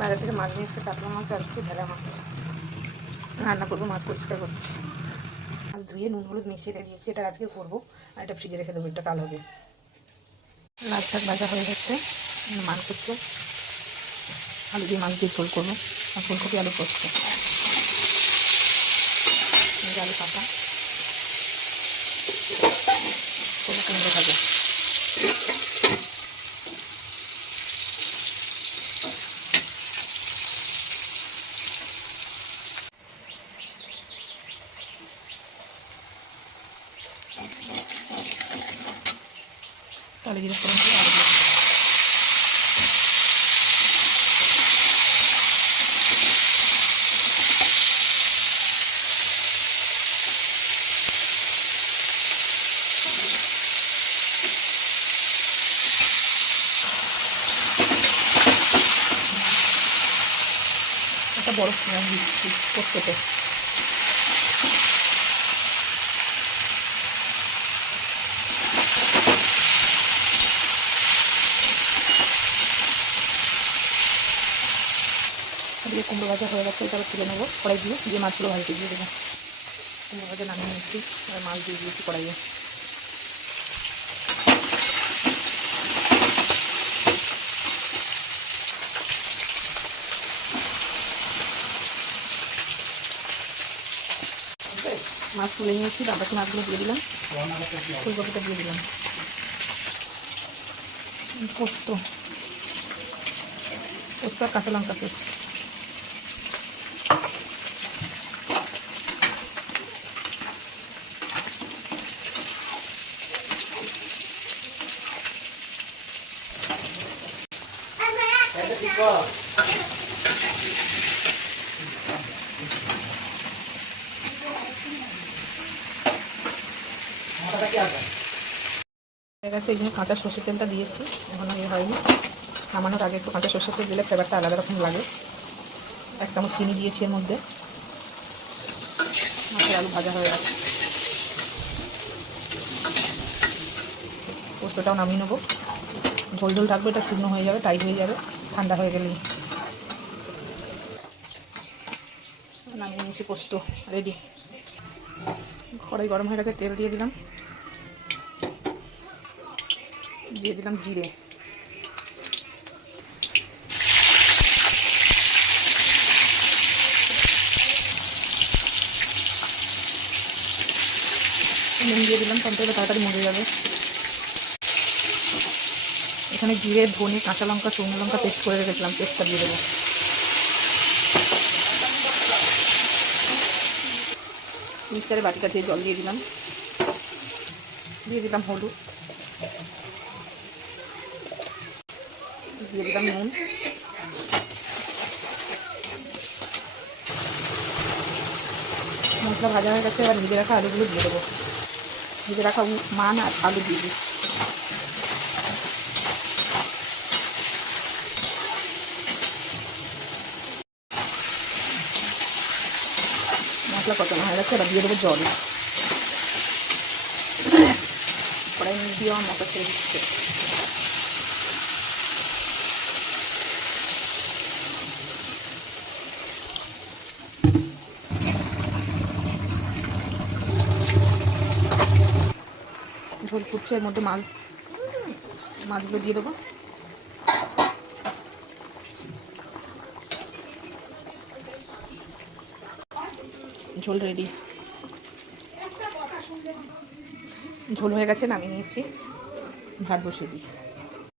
বাইরে থেকে মাছ নিয়ে এসে কাতলা মাছ আর কি ভেলা মাছ রান্না করবো। মাছ পরিষ্কার করছি, মাছ ধুয়ে নুন হলুদ মিশিয়ে রেখে দিয়েছি। এটা আজকে করবো আর এটা ফ্রিজে রেখে দেবো, এটা কাল হবে। লাল শাক ভাজা হয়ে গেছে, মান করছে আলু দিয়ে মাছ দিয়ে ঝোল করবো আর ফুলকপি আলু করছে, আলু কাটা কুমড়ো ভাজা। তাহলে জিনিস করে আলু দিয়ে একটা বড় পেঁয়াজ দিচ্ছি পোস্ততে। দিয়ে কুমড়ো ভাজা হয়ে গেছে, এটা তুলে নেবো কড়াই দিয়ে মাছগুলো ভাজতে দিয়ে দেবো। কুমড়ো ভাজা নামিয়ে নিয়েছি আর মাছ দিয়ে দিয়েছি কড়াইয়ে। মাছ তুলে নিয়েছি, বাকি মাছগুলো দিয়ে দিলাম, ফুলকপিটা দিয়ে দিলাম। পোস্ত আর কাঁচা লঙ্কা পেস্ট, হয়ে গেছে। এই জন্য কাঁচা সর্ষের তেলটা দিয়েছি, এখনো ইয়ে হয়নি। নামানোর আগে একটু কাঁচা সর্ষের তেল দিলে ফ্লেভারটা আলাদা রকম লাগে। 1 চামচ চিনি দিয়েছি এর মধ্যে। মাছের আলু ভাজা হয়ে গেছে, পোস্তটাও নামিয়ে নেবো। ঝোল ঝোল রাখবো, এটা শুকনো হয়ে যাবে, টাইট হয়ে যাবে ঠান্ডা হয়ে গেলেই। নামিয়ে নিয়েছি, পোস্ত রেডি। কড়াই গরম হয়ে গেছে, তেল দিয়ে দিলাম, জিরে, নুন দিয়ে দিলাম, তন্ত্রটা তাড়াতাড়ি মরে যাবে। এখানে জিরে ধনে কাঁচা লঙ্কা শুকনো লঙ্কা পেস্ট করে রেখেছিলাম, পেস্টটা দিয়ে দেবো। মিক্সচারে বাটিটা দিয়ে জল দিয়ে দিলাম, হলুদ, দিয়ে দিলাম নুন, মশলা ভাজা হয়ে গেছে। এবার ভেজে রাখা আলুগুলো দিয়ে দেবো। ভেজে রাখা মান আর আলু দিয়ে দিচ্ছি। মশলা কষানো হয়ে গেছে, এবার দিয়ে দেবো জল। কড়াই দিয়ে আমার মশলা ছেড়ে দিচ্ছে। ঝোল ফুটছে, এর মধ্যে মাছগুলো দিয়ে দেবো। ঝোল রেডি, ঝোল হয়ে গেছে, নামিয়ে নিয়েছি। ভাত বসিয়ে দিই।